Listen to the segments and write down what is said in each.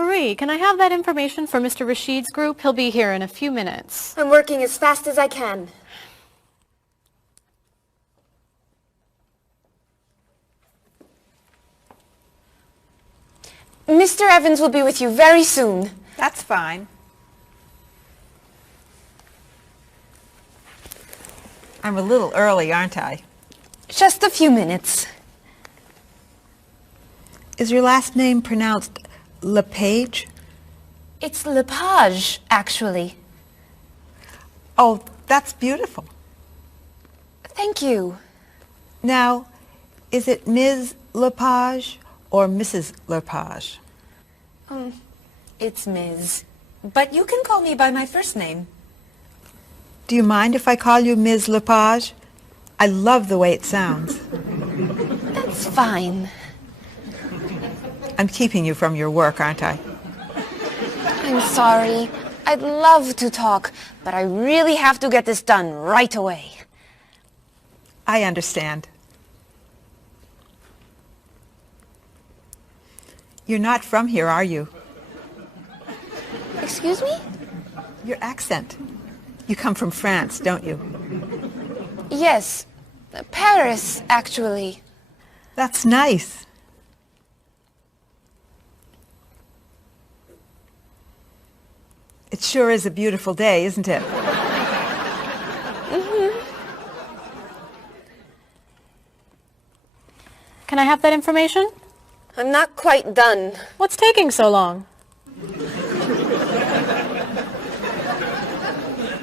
Marie, can I have that information for Mr. Rashid's group? He'll be here in a few minutes. I'm working as fast as I can. Mr. Evans will be with you very soon. That's fine. I'm a little early, aren't I? Just a few minutes. Is your last name pronounced LePage? It's Lepage, actually. Oh, that's beautiful. Thank you. Now, is it Ms. Lepage or Mrs. Lepage? It's Ms. But you can call me by my first name. Do you mind if I call you Ms. Lepage? I love the way it sounds. That's fine. I'm keeping you from your work, aren't I? I'm sorry. I'd love to talk, but I really have to get this done right away. I understand. You're not from here, are you? Excuse me? Your accent. You come from France, don't you? Yes. Paris, actually. That's nice. It sure is a beautiful day, isn't it? Can I have that information? I'm not quite done. What's taking so long?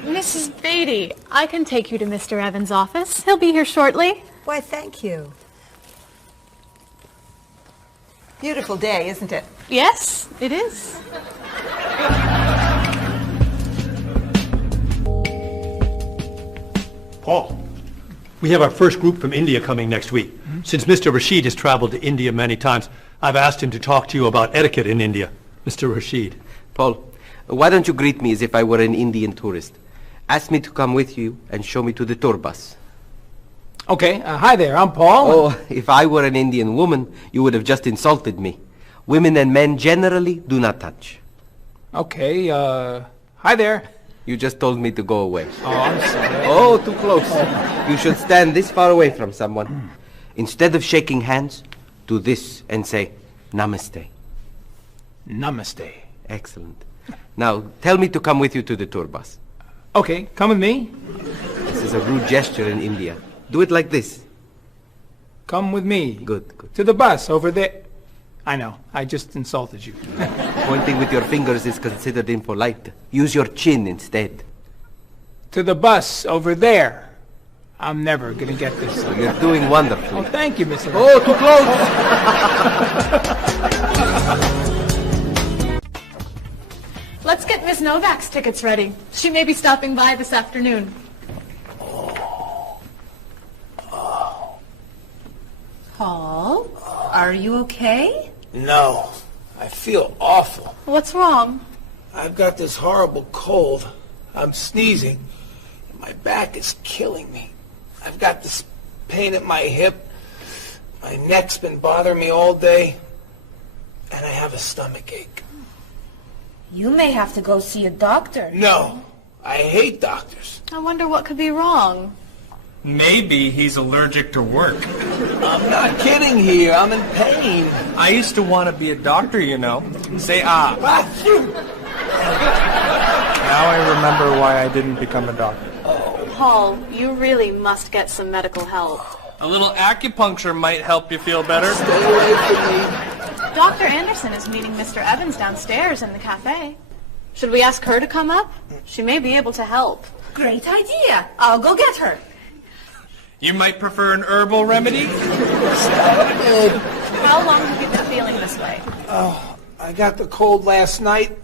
Mrs. Beatty, I can take you to Mr. Evans' office. He'll be here shortly. Why, thank you. Beautiful day, isn't it? Yes, it is. Paul, we have our first group from India coming next week. Since Mr. Rashid has traveled to India many times, I've asked him to talk to you about etiquette in India. Mr. Rashid. Paul, why don't you greet me as if I were an Indian tourist? Ask me to come with you and show me to the tour bus. Okay, hi there, I'm Paul. Oh, if I were an Indian woman, you would have just insulted me. Women and men generally do not touch. Okay, hi there. You just told me to go away. Oh, I'm sorry. Oh, too close. You should stand this far away from someone. Instead of shaking hands, do this and say, Namaste. Namaste. Excellent. Now, tell me to come with you to the tour bus. Okay, come with me. This is a rude gesture in India. Do it like this. Come with me. Good, good. To the bus over there. I know, I just insulted you. Pointing with your fingers is considered impolite. Use your chin instead. To the bus over there. I'm never gonna get this. So you're doing wonderfully. Oh, thank you, Mr. Oh, too close! Let's get Miss Novak's tickets ready. She may be stopping by this afternoon. Paul, are you okay? No, I feel awful. What's wrong? I've got this horrible cold. I'm sneezing. And my back is killing me. I've got this pain at my hip. My neck's been bothering me all day. And I have a stomach ache. You may have to go see a doctor. No, I hate doctors. I wonder what could be wrong. Maybe he's allergic to work. I'm not kidding here. I'm in pain. I used to want to be a doctor, you know. Say ah. Now I remember why I didn't become a doctor. Paul, you really must get some medical help. A little acupuncture might help you feel better. Stay away from me. Dr. Anderson is meeting Mr. Evans downstairs in the cafe. Should we ask her to come up? She may be able to help. Great idea. I'll go get her. You might prefer an herbal remedy? How long have you been feeling this way? Oh, I got the cold last night,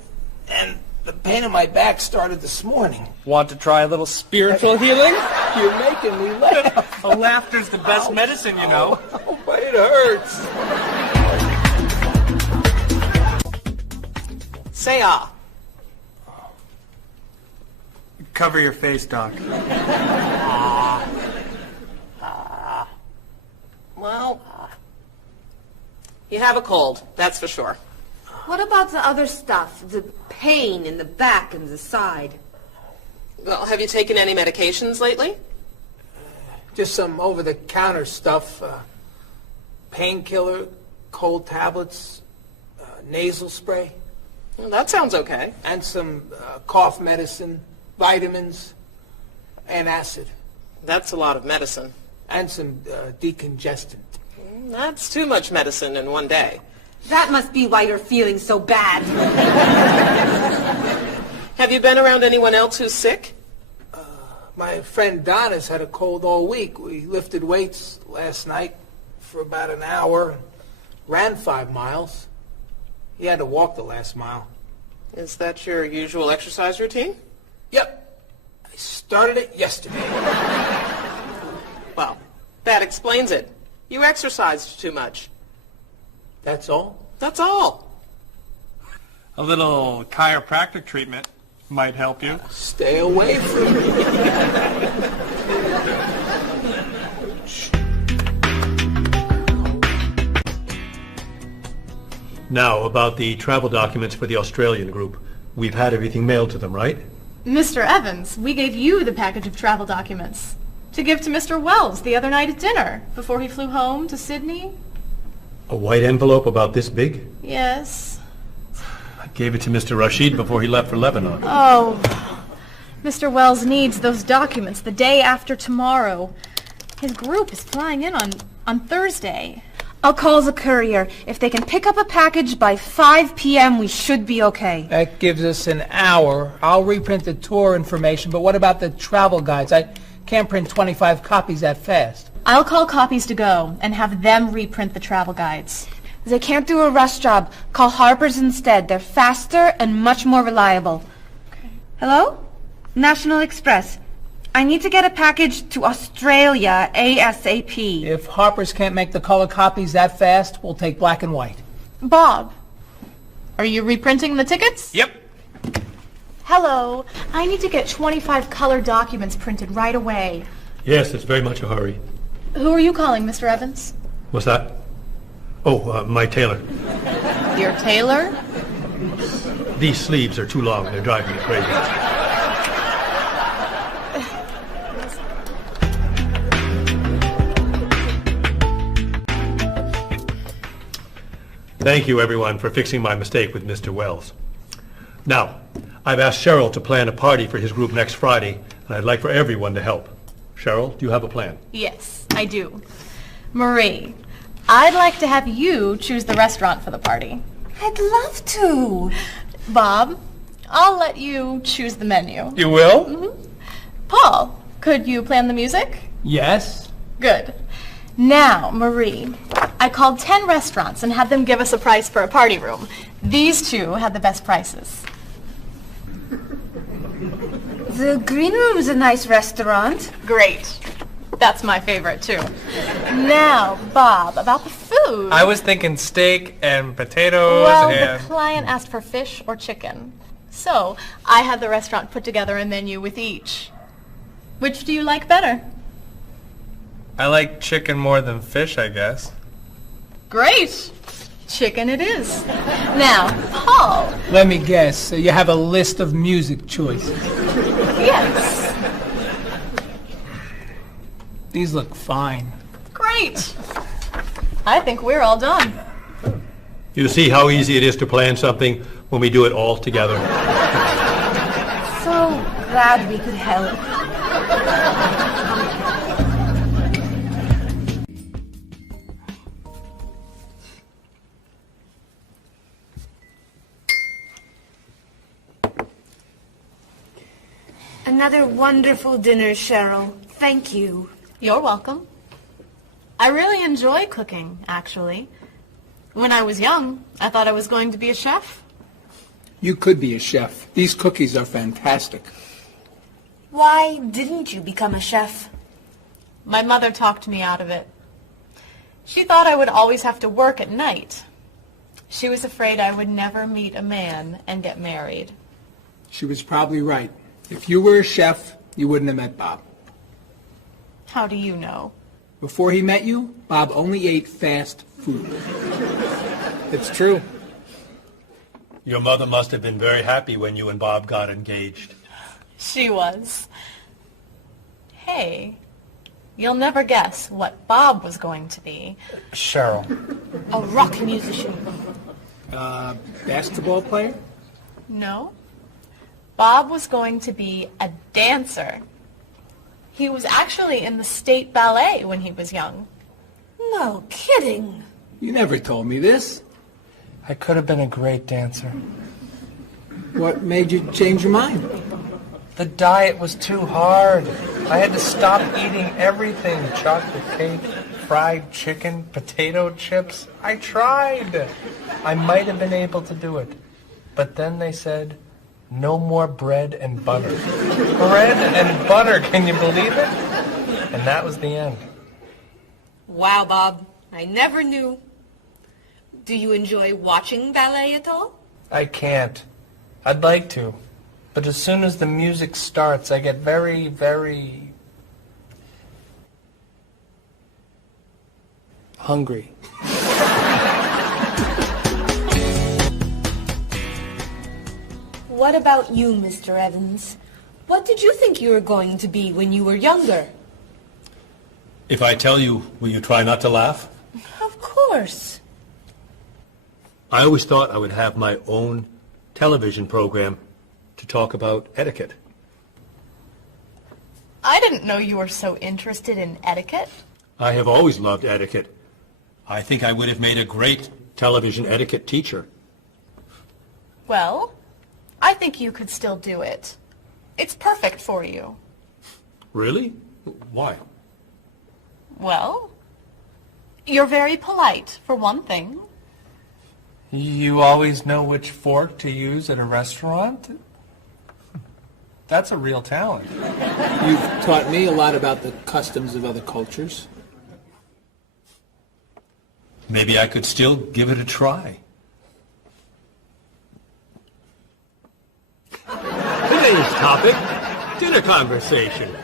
and the pain in my back started this morning. Want to try a little spiritual healing? You're making me laugh. Laughter's the best medicine, you know. Oh, but it hurts. Say ah. Cover your face, Doc. Well, you have a cold, that's for sure. What about the other stuff? The pain in the back and the side? Well, have you taken any medications lately? Just some over-the-counter stuff. Painkiller, cold tablets, nasal spray. Well, that sounds okay. And some cough medicine, vitamins, and acid. That's a lot of medicine. And some decongestant. That's too much medicine in one day. That must be why you're feeling so bad. Have you been around anyone else who's sick? My friend Donna's had a cold all week. We lifted weights last night for about an hour, ran 5 miles. He had to walk the last mile. Is that your usual exercise routine? Yep. I started it yesterday. Well, that explains it. You exercised too much. That's all? That's all. A little chiropractic treatment might help you. Stay away from me. Now, about the travel documents for the Australian group. We've had everything mailed to them, right? Mr. Evans, we gave you the package of travel documents to give to Mr. Wells the other night at dinner before he flew home to Sydney. A white envelope about this big? Yes. I gave it to Mr. Rashid before he left for Lebanon. Oh, Mr. Wells needs those documents the day after tomorrow. His group is flying in on Thursday. I'll call the courier. If they can pick up a package by 5 p.m., we should be okay. That gives us an hour. I'll reprint the tour information, but what about the travel guides? I can't print 25 copies that fast. I'll call Copies to Go and have them reprint the travel guides. They can't do a rush job. Call Harper's instead. They're faster and much more reliable. Okay. Hello? National Express. I need to get a package to Australia ASAP. If Harper's can't make the color copies that fast, we'll take black and white. Bob, are you reprinting the tickets? Yep. Hello. I need to get 25 color documents printed right away. Yes, it's very much a hurry. Who are you calling, Mr. Evans? What's that? Oh, my tailor. Your tailor? These sleeves are too long. They're driving me crazy. Thank you, everyone, for fixing my mistake with Mr. Wells. Now, I've asked Cheryl to plan a party for his group next Friday, and I'd like for everyone to help. Cheryl, do you have a plan? Yes, I do. Marie, I'd like to have you choose the restaurant for the party. I'd love to. Bob, I'll let you choose the menu. You will? Mm-hmm. Paul, could you plan the music? Yes? Good. Now, Marie, I called 10 restaurants and had them give us a price for a party room. These two had the best prices. The Green Room's a nice restaurant. Great. That's my favorite, too. Now, Bob, about the food. I was thinking steak and potatoes Well, and... the client asked for fish or chicken. So, I had the restaurant put together a menu with each. Which do you like better? I like chicken more than fish, I guess. Great. Chicken it is. Now, Paul. Let me guess. So you have a list of music choices. Yes. These look fine. Great. I think we're all done. You see how easy it is to plan something when we do it all together. So glad we could help. Another wonderful dinner, Cheryl. Thank you. You're welcome. I really enjoy cooking, actually. When I was young, I thought I was going to be a chef. You could be a chef. These cookies are fantastic. Why didn't you become a chef? My mother talked me out of it. She thought I would always have to work at night. She was afraid I would never meet a man and get married. She was probably right. If you were a chef, you wouldn't have met Bob. How do you know? Before he met you, Bob only ate fast food. It's true. Your mother must have been very happy when you and Bob got engaged. She was. Hey, you'll never guess what Bob was going to be. Cheryl. A rock musician. Basketball player? No. Bob was going to be a dancer. He was actually in the state ballet when he was young. No kidding. You never told me this. I could have been a great dancer. What made you change your mind? The diet was too hard. I had to stop eating everything. Chocolate cake, fried chicken, potato chips. I tried. I might have been able to do it. But then they said, no more bread and butter. Bread and butter, can you believe it? And that was the end. Wow, Bob. I never knew. Do you enjoy watching ballet at all? I can't. I'd like to. But as soon as the music starts, I get very, very hungry. What about you, Mr. Evans? What did you think you were going to be when you were younger? If I tell you, will you try not to laugh? Of course. I always thought I would have my own television program to talk about etiquette. I didn't know you were so interested in etiquette. I have always loved etiquette. I think I would have made a great television etiquette teacher. Well, I think you could still do it. It's perfect for you. Really? Why? Well, you're very polite, for one thing. You always know which fork to use at a restaurant? That's a real talent. You've taught me a lot about the customs of other cultures. Maybe I could still give it a try. Today's topic, dinner conversation.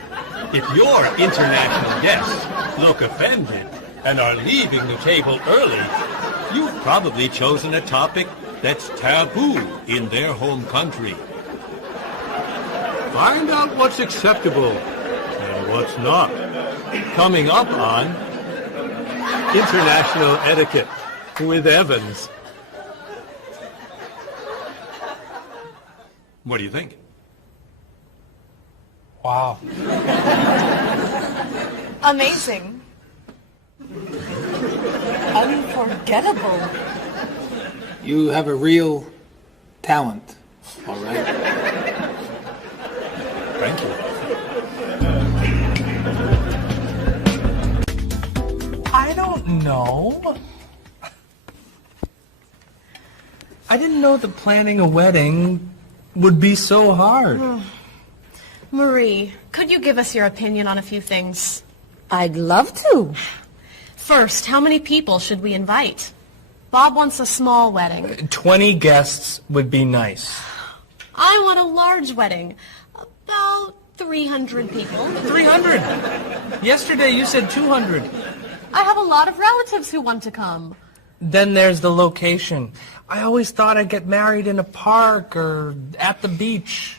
If your international guests look offended and are leaving the table early, you've probably chosen a topic that's taboo in their home country. Find out what's acceptable and what's not. Coming up on International Etiquette with Evans. What do you think? Wow. Amazing. Unforgettable. You have a real talent, all right? Thank you. I don't know. I didn't know that planning a wedding would be so hard. Marie, could you give us your opinion on a few things? I'd love to. First, how many people should we invite? Bob wants a small wedding. 20 guests would be nice. I want a large wedding. About 300 people. 300? Yesterday you said 200. I have a lot of relatives who want to come. Then there's the location. I always thought I'd get married in a park or at the beach.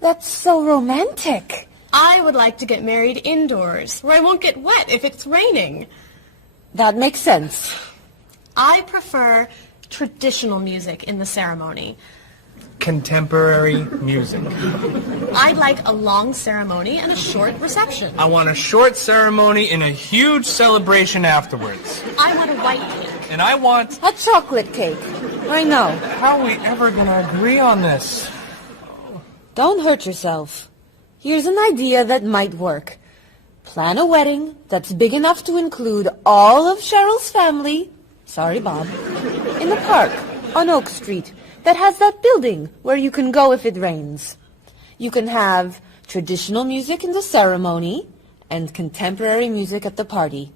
That's so romantic. I would like to get married indoors, where I won't get wet if it's raining. That makes sense. I prefer traditional music in the ceremony. Contemporary music. I'd like a long ceremony and a short reception. I want a short ceremony and a huge celebration afterwards. I want a white cake. And I want... A chocolate cake. I know. How are we ever going to agree on this? Don't hurt yourself. Here's an idea that might work. Plan a wedding that's big enough to include all of Cheryl's family, sorry Bob, in the park on Oak Street that has that building where you can go if it rains. You can have traditional music in the ceremony and contemporary music at the party.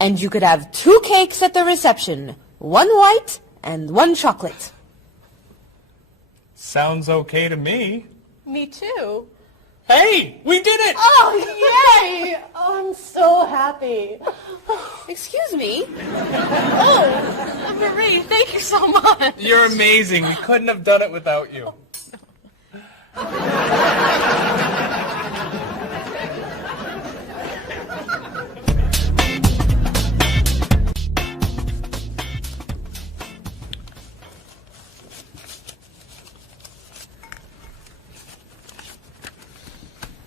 And you could have 2 cakes at the reception, 1 white and 1 chocolate. Sounds okay to me. Me too. Hey, we did it! Oh, yay! Oh, I'm so happy. Excuse me. Oh, Marie, thank you so much. You're amazing. We couldn't have done it without you.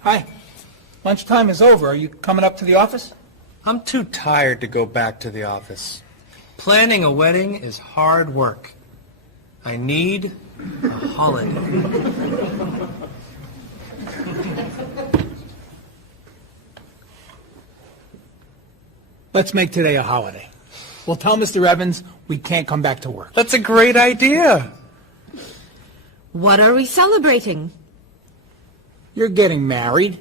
Hi. Lunchtime is over. Are you coming up to the office? I'm too tired to go back to the office. Planning a wedding is hard work. I need a holiday. Let's make today a holiday. We'll tell Mr. Evans we can't come back to work. That's a great idea. What are we celebrating? You're getting married.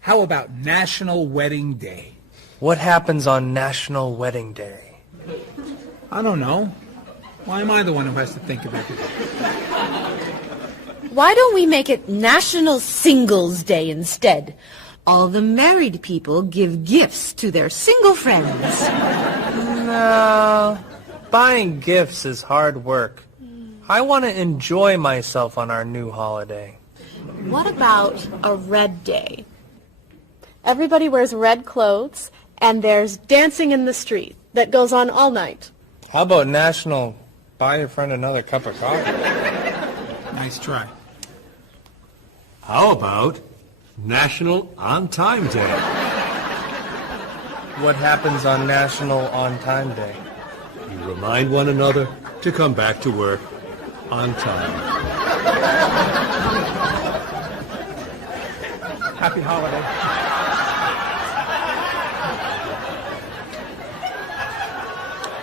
How about National Wedding Day? What happens on National Wedding Day? I don't know. Why am I the one who has to think of everything? Why don't we make it National Singles Day instead? All the married people give gifts to their single friends. No, buying gifts is hard work. I want to enjoy myself on our new holiday. What about a red day? Everybody wears red clothes, and there's dancing in the street that goes on all night. How about National Buy Your Friend Another Cup of Coffee? Nice try. How about National On Time Day? What happens on National On Time Day? You remind one another to come back to work on time. Happy holiday.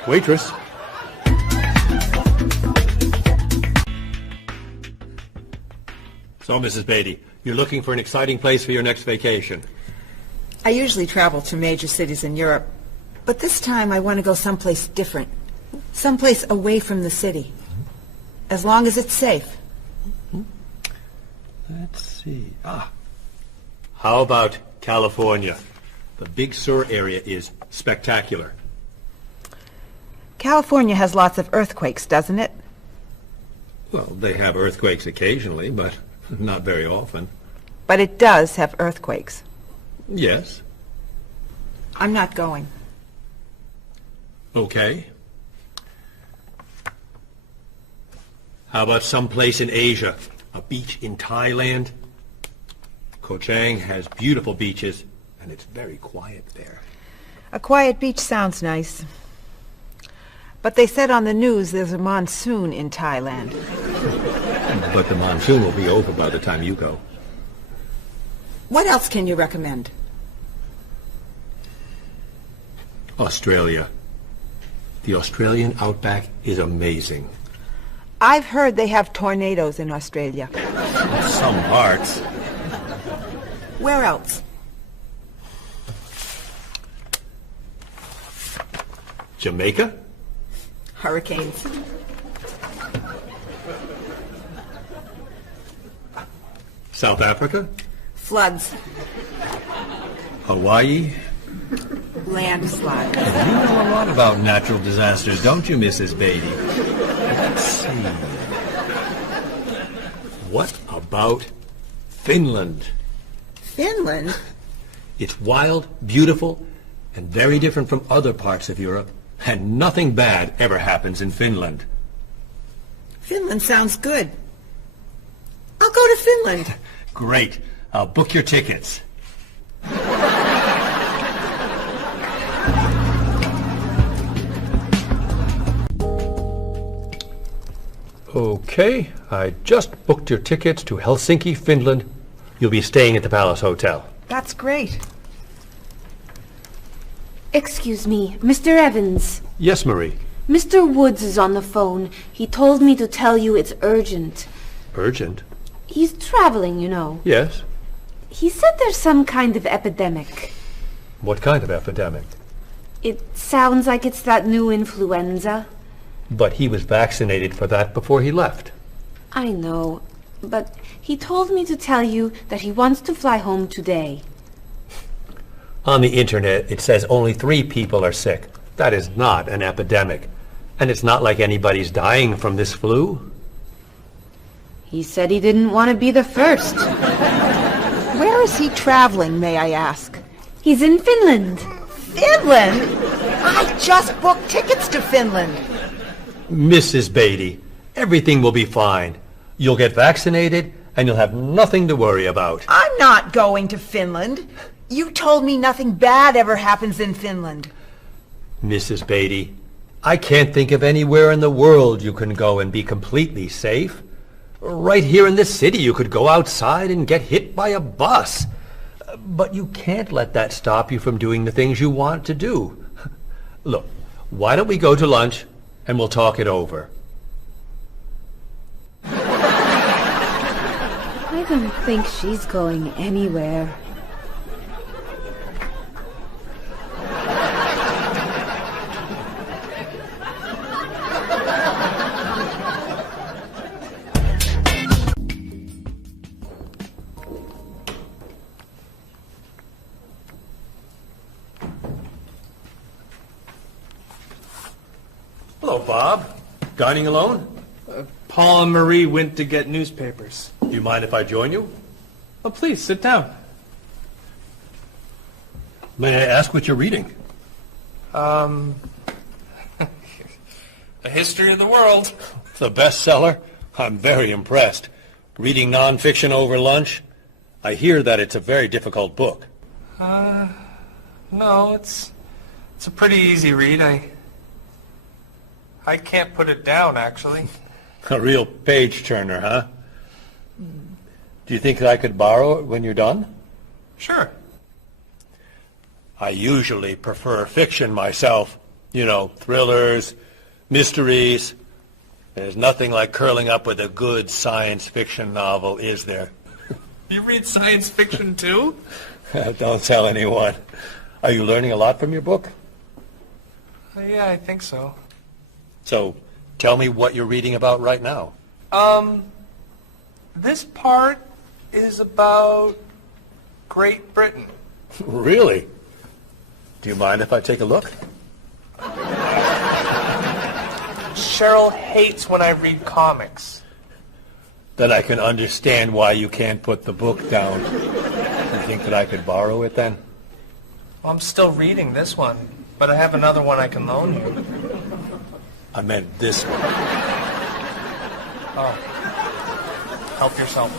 Waitress. So, Mrs. Beatty, you're looking for an exciting place for your next vacation. I usually travel to major cities in Europe, but this time I want to go someplace different. Someplace away from the city. As long as it's safe. Let's see. How about California? The Big Sur area is spectacular. California has lots of earthquakes, doesn't it? Well, they have earthquakes occasionally, but not very often. But it does have earthquakes. Yes. I'm not going. Okay. How about someplace in Asia? A beach in Thailand? Koh Chang has beautiful beaches, and it's very quiet there. A quiet beach sounds nice. But they said on the news there's a monsoon in Thailand. But the monsoon will be over by the time you go. What else can you recommend? Australia. The Australian outback is amazing. I've heard they have tornadoes in Australia. Some parts. Where else? Jamaica? Hurricanes. South Africa? Floods. Hawaii? Landslides. You know a lot about natural disasters, don't you, Mrs. Beatty? Let's see. What about Finland? Finland? It's wild, beautiful, and very different from other parts of Europe, and nothing bad ever happens in Finland. Finland sounds good. I'll go to Finland. Great. I'll book your tickets. Okay, I just booked your tickets to Helsinki, Finland. You'll be staying at the Palace Hotel. That's great. Excuse me, Mr. Evans. Yes, Marie. Mr. Woods is on the phone. He told me to tell you it's urgent. Urgent? He's traveling, you know. Yes. He said there's some kind of epidemic. What kind of epidemic? It sounds like it's that new influenza. But he was vaccinated for that before he left. I know, but He told me to tell you that he wants to fly home today. On the internet, it says only 3 people are sick. That is not an epidemic. And it's not like anybody's dying from this flu. He said he didn't want to be the first. Where is he traveling, may I ask? He's in Finland. Finland? I just booked tickets to Finland. Mrs. Beatty, everything will be fine. You'll get vaccinated, and you'll have nothing to worry about. I'm not going to Finland. You told me nothing bad ever happens in Finland. Mrs. Beatty, I can't think of anywhere in the world you can go and be completely safe. Right here in this city, you could go outside and get hit by a bus. But you can't let that stop you from doing the things you want to do. Look, why don't we go to lunch and we'll talk it over? I don't think she's going anywhere. Hello, Bob. Dining alone? Paul and Marie went to get newspapers. Do you mind if I join you? Oh, please, sit down. May I ask what you're reading? A History of the World. It's a bestseller? I'm very impressed. Reading nonfiction over lunch? I hear that it's a very difficult book. No, it's a pretty easy read. I can't put it down, actually. A real page-turner, huh? Do you think I could borrow it when you're done? Sure. I usually prefer fiction myself. You know, thrillers, mysteries. There's nothing like curling up with a good science fiction novel, is there? You read science fiction, too? Don't tell anyone. Are you learning a lot from your book? Yeah, I think so. So, tell me what you're reading about right now. This part is about Great Britain. Really? Do you mind if I take a look? Cheryl hates when I read comics. Then I can understand why you can't put the book down. You think that I could borrow it then? Well, I'm still reading this one, but I have another one I can loan you. I meant this one. Oh. Help yourself.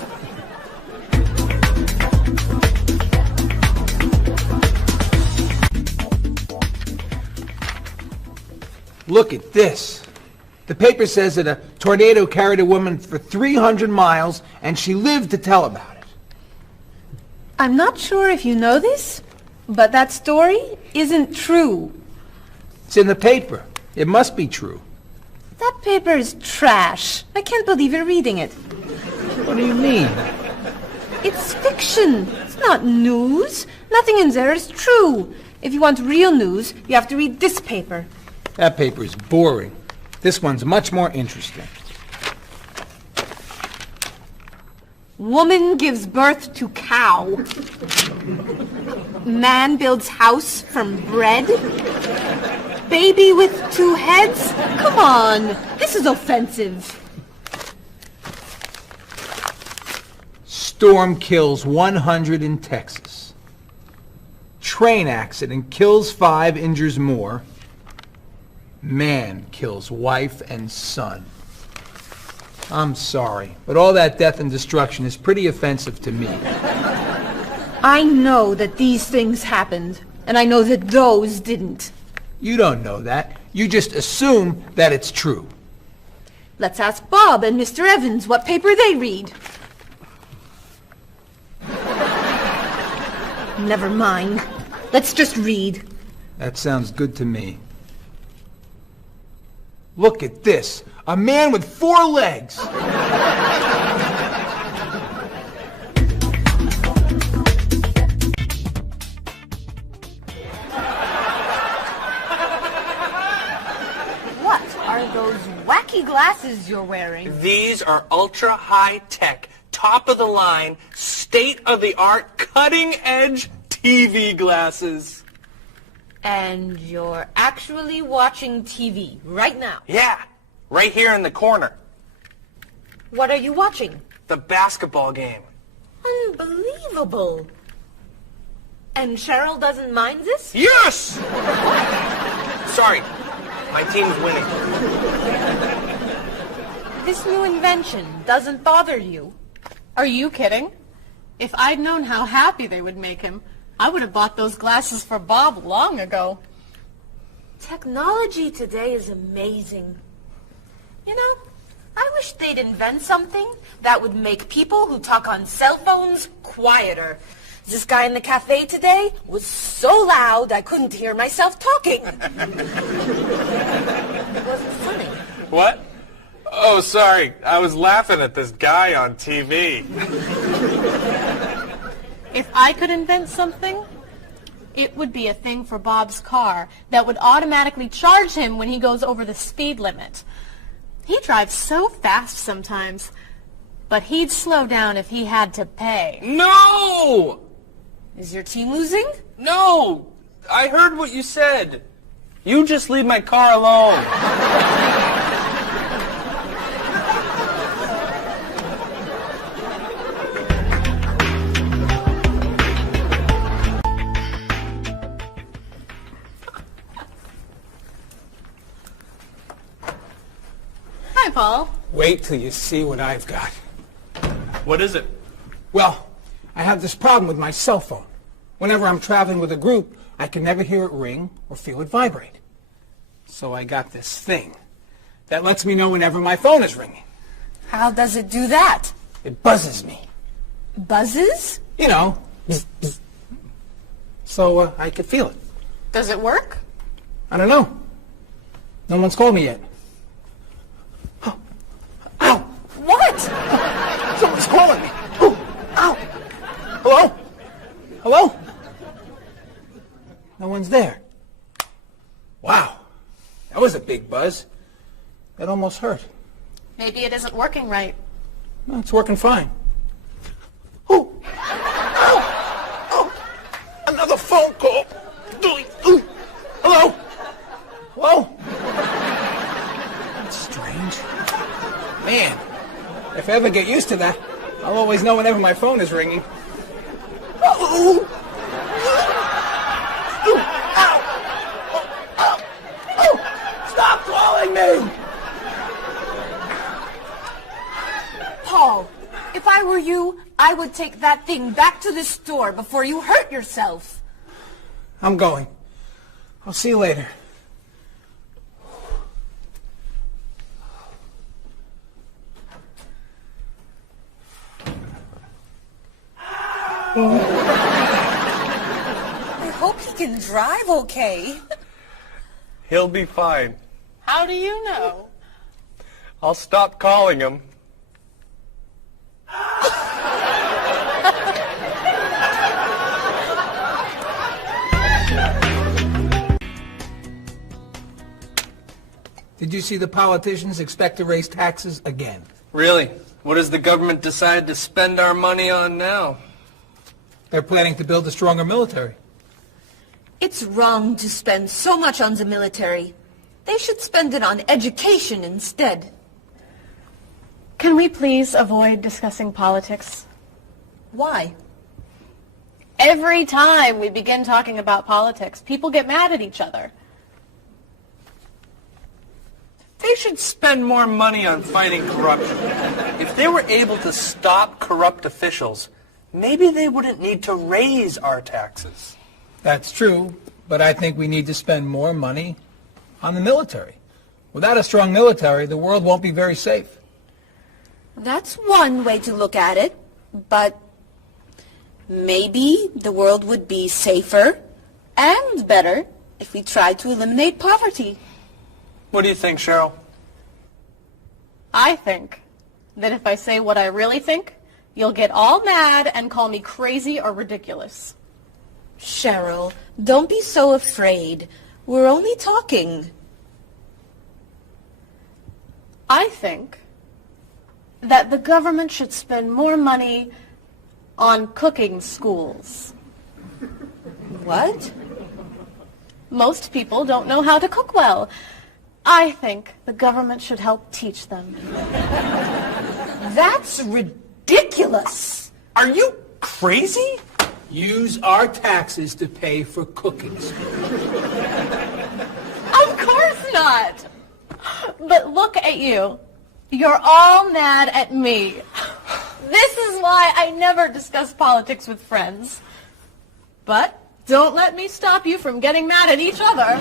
Look at this. The paper says that a tornado carried a woman for 300 miles, and she lived to tell about it. I'm not sure if you know this, but that story isn't true. It's in the paper. It must be true. That paper is trash. I can't believe you're reading it. What do you mean? It's fiction. It's not news. Nothing in there is true. If you want real news, you have to read this paper. That paper is boring. This one's much more interesting. Woman gives birth to cow. Man builds house from bread. Baby with 2 heads? Come on, this is offensive. Storm kills 100 in Texas. Train accident kills 5, injures more. Man kills wife and son. I'm sorry, but all that death and destruction is pretty offensive to me. I know that these things happened, and I know that those didn't. You don't know that. You just assume that it's true. Let's ask Bob and Mr. Evans what paper they read. Never mind. Let's just read. That sounds good to me. Look at this. A man with 4 legs. What are those wacky glasses you're wearing? These are ultra high tech, top-of-the-line, state-of-the-art, cutting-edge TV glasses. And you're actually watching TV right now? Yeah, right here in the corner. What are you watching? The basketball game. Unbelievable. And Cheryl doesn't mind this? Yes! Sorry, my team's winning. This new invention doesn't bother you? Are you kidding? If I'd known how happy they would make him, I would have bought those glasses for Bob long ago. Technology today is amazing. You know, I wish they'd invent something that would make people who talk on cell phones quieter. This guy in the cafe today was so loud I couldn't hear myself talking. It wasn't funny. What? Oh, sorry. I was laughing at this guy on TV. If I could invent something, it would be a thing for Bob's car that would automatically charge him when he goes over the speed limit. He drives so fast sometimes, but he'd slow down if he had to pay. No! Is your team losing? No! I heard what you said. You just leave my car alone. Hi, Paul. Wait till you see what I've got. What is it? Well, I have this problem with my cell phone. Whenever I'm traveling with a group, I can never hear it ring or feel it vibrate. So I got this thing that lets me know whenever my phone is ringing. How does it do that? It buzzes me. Buzzes? You know, bzz, bzz. So I could feel it. Does it work? I don't know. No one's called me yet. Oh. Ow! What? Someone's calling me. Oh. Ow! Hello? Hello? No one's there. Wow. That was a big buzz. That almost hurt. Maybe it isn't working right. No, it's working fine. Oh! Ow! Oh! Another phone call. Ooh. Hello? Hello? That's strange. Man, if I ever get used to that, I'll always know whenever my phone is ringing. Oh! Ow! Oh! Oh! Stop calling me! Paul, if I were you, I would take that thing back to the store before you hurt yourself. I'm going. I'll see you later. I hope he can drive okay. He'll be fine. How do you know? I'll stop calling him. Did you see the politicians expect to raise taxes again? Really? What does the government decide to spend our money on now? They're planning to build a stronger military. It's wrong to spend so much on the military. They should spend it on education instead. Can we please avoid discussing politics? Why? Every time we begin talking about politics, people get mad at each other. They should spend more money on fighting corruption. If they were able to stop corrupt officials, maybe they wouldn't need to raise our taxes. That's true, but I think we need to spend more money on the military. Without a strong military, the world won't be very safe. That's one way to look at it, but maybe the world would be safer and better if we tried to eliminate poverty. What do you think, Cheryl? I think that if I say what I really think, you'll get all mad and call me crazy or ridiculous. Cheryl, don't be so afraid. We're only talking. I think that the government should spend more money on cooking schools. What? Most people don't know how to cook well. I think the government should help teach them. That's ridiculous. Are you crazy? Use our taxes to pay for cooking school. Of course not. But look at you. You're all mad at me. This is why I never discuss politics with friends. But don't let me stop you from getting mad at each other.